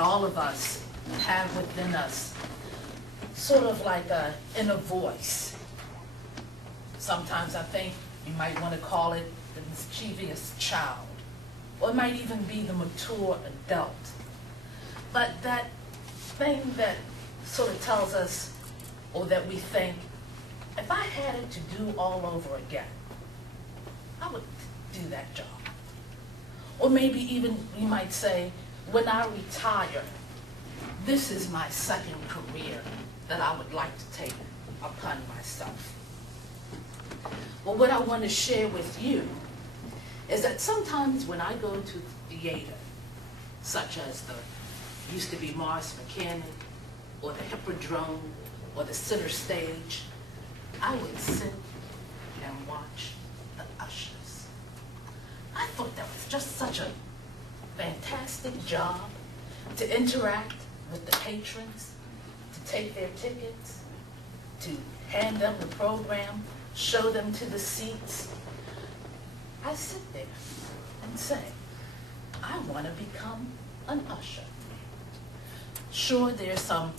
all of us have within us sort of like an inner voice. Sometimes I think you might want to call it the mischievous child, or it might even be the mature adult. But that thing that sort of tells us, or that we think, if I had it to do all over again, I would do that job. Or maybe even you might say, when I retire, this is my second career that I would like to take upon myself. Well, what I want to share with you is that sometimes when I go to theater, such as the used to be Morris Mechanic, or the Hippodrome, or the Center Stage, I would sit and watch the ushers. I thought that was just such a fantastic job to interact with the patrons, to take their tickets, to hand them the program, show them to the seats. I sit there and say, I want to become an usher. Sure, there's some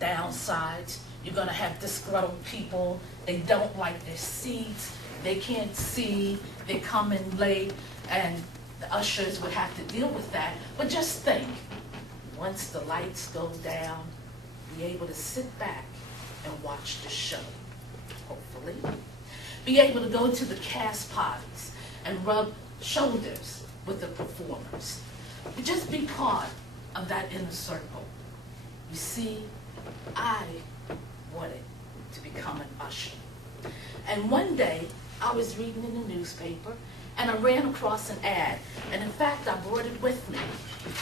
downsides. You're going to have disgruntled people. They don't like their seats. They can't see. They come in late, and the ushers would have to deal with that. But just think, once the lights go down, be able to sit back and watch the show, hopefully. Be able to go to the cast parties and rub shoulders with the performers. Just be part of that inner circle. You see, I wanted to become an usher. And one day, I was reading in the newspaper, and I ran across an ad, and in fact, I brought it with me.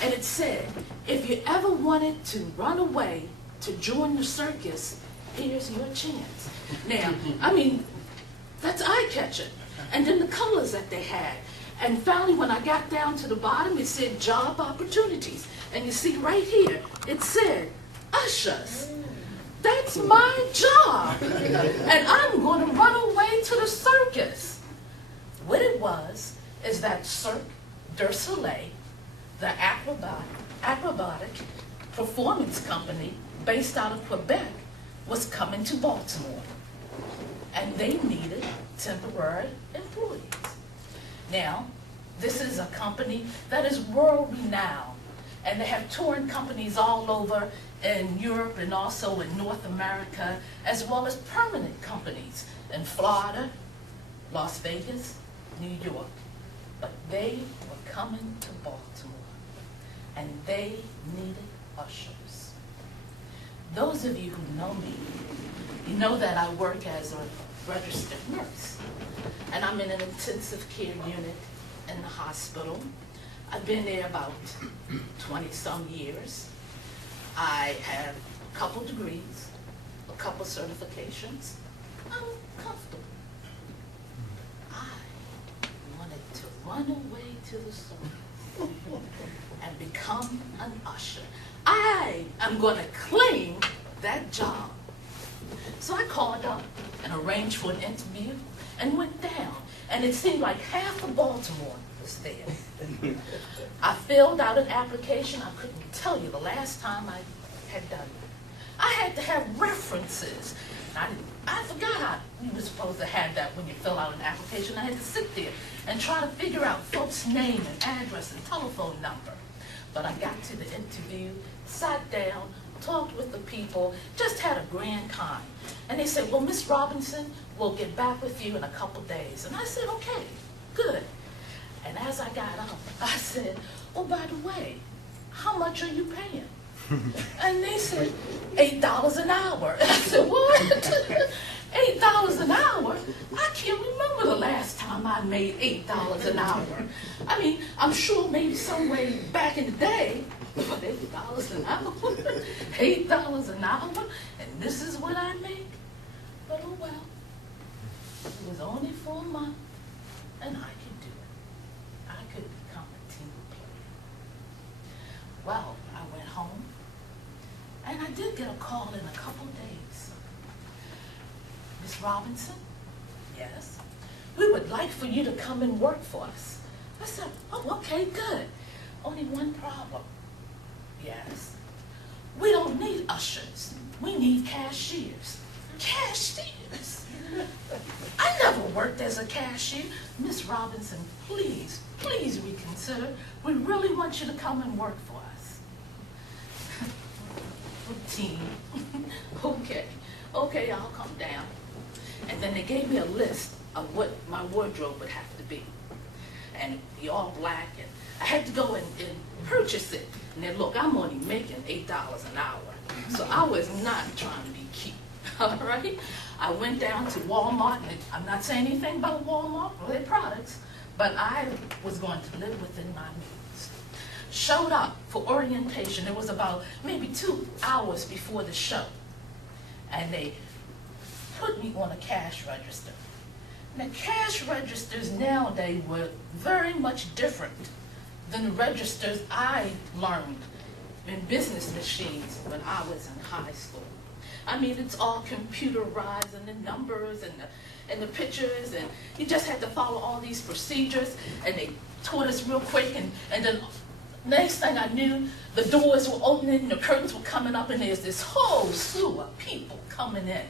And it said, if you ever wanted to run away to join the circus, here's your chance. Now, I mean, that's eye-catching. And then the colors that they had. And finally, when I got down to the bottom, it said job opportunities. And you see right here, it said ushers. That's my job. And I'm going to run away to the circus. What it was is that Cirque du Soleil, the acrobatic performance company based out of Quebec, was coming to Baltimore. And they needed temporary employees. Now, this is a company that is world-renowned, and they have touring companies all over in Europe and also in North America, as well as permanent companies in Florida, Las Vegas, New York. But they were coming to Baltimore, and they needed ushers. Those of you who know me, you know that I work as a registered nurse, and I'm in an intensive care unit in the hospital. I've been there about 20-some years. I have a couple degrees, a couple certifications. I'm comfortable. I wanted to run away to the circus and become an usher. I am going to claim that job. So I called up and arranged for an interview and went down. And it seemed like half of Baltimore was there. I filled out an application. I couldn't tell you the last time I had done it. I had to have references. I forgot how you were supposed to have that when you fill out an application. I had to sit there and try to figure out folks' name and address and telephone number. But I got to the interview, sat down, talked with the people, just had a grand time. And they said, well, Miss Robinson, we'll get back with you in a couple days. And I said, okay, good. And as I got up, I said, oh, by the way, how much are you paying? And they said, $8 an hour. And I said, what? $8 an hour? I can't remember the last time I made $8 an hour. I mean, I'm sure maybe some way back in the day, but $8 an hour, $8 an hour, and this is what I make. But oh well, it was only for a month, and I could do it. I could become a team player. Well, I went home, and I did get a call in a couple days. Miss Robinson? Yes? We would like for you to come and work for us. I said, oh, okay, good. Only one problem. Yes. We don't need ushers. We need cashiers. Cashiers? I never worked as a cashier. Miss Robinson, please, please reconsider. We really want you to come and work for us. Team. Okay, I'll come down. And then they gave me a list of what my wardrobe would have to be. And it'd be all black, and I had to go and purchase it. And then look, I'm only making $8 an hour. So I was not trying to be cute, all right? I went down to Walmart, and I'm not saying anything about Walmart or their products, but I was going to live within my means. Showed up for orientation. It was about maybe 2 hours before the show. And they put me on a cash register. Now, cash registers nowadays were very much different than the registers I learned in business machines when I was in high school. I mean, it's all computerized, and the numbers and the pictures, and you just had to follow all these procedures, and they taught us real quick, and then next thing I knew, the doors were opening, the curtains were coming up, and there's this whole slew of people coming in.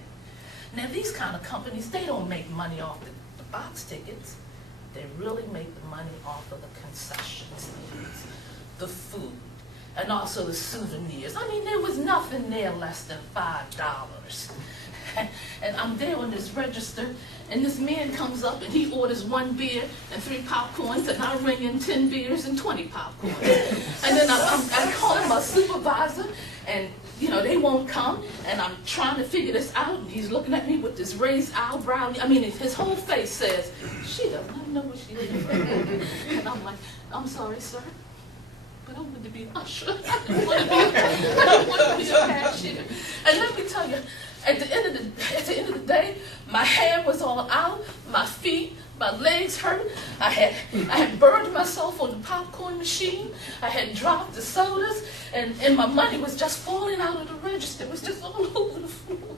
Now, these kind of companies, they don't make money off the box tickets. They really make the money off of the concessions, the food, and also the souvenirs. I mean, there was nothing there less than $5. And I'm there on this register, and this man comes up and he orders 1 beer and 3 popcorns, and I ring in 10 beers and 20 popcorns. And then I call him my supervisor, and you know, they won't come, and I'm trying to figure this out, and he's looking at me with this raised eyebrow. I mean, his whole face says, she doesn't even know what she did. And I'm like, I'm sorry, sir, but I want to be an usher. I don't want to be a cashier. And let me tell you, at the end of the day, my hair was all out, my feet, my legs hurt. I had burned myself on the popcorn machine. I had dropped the sodas, and my money was just falling out of the register. It was just all over the floor.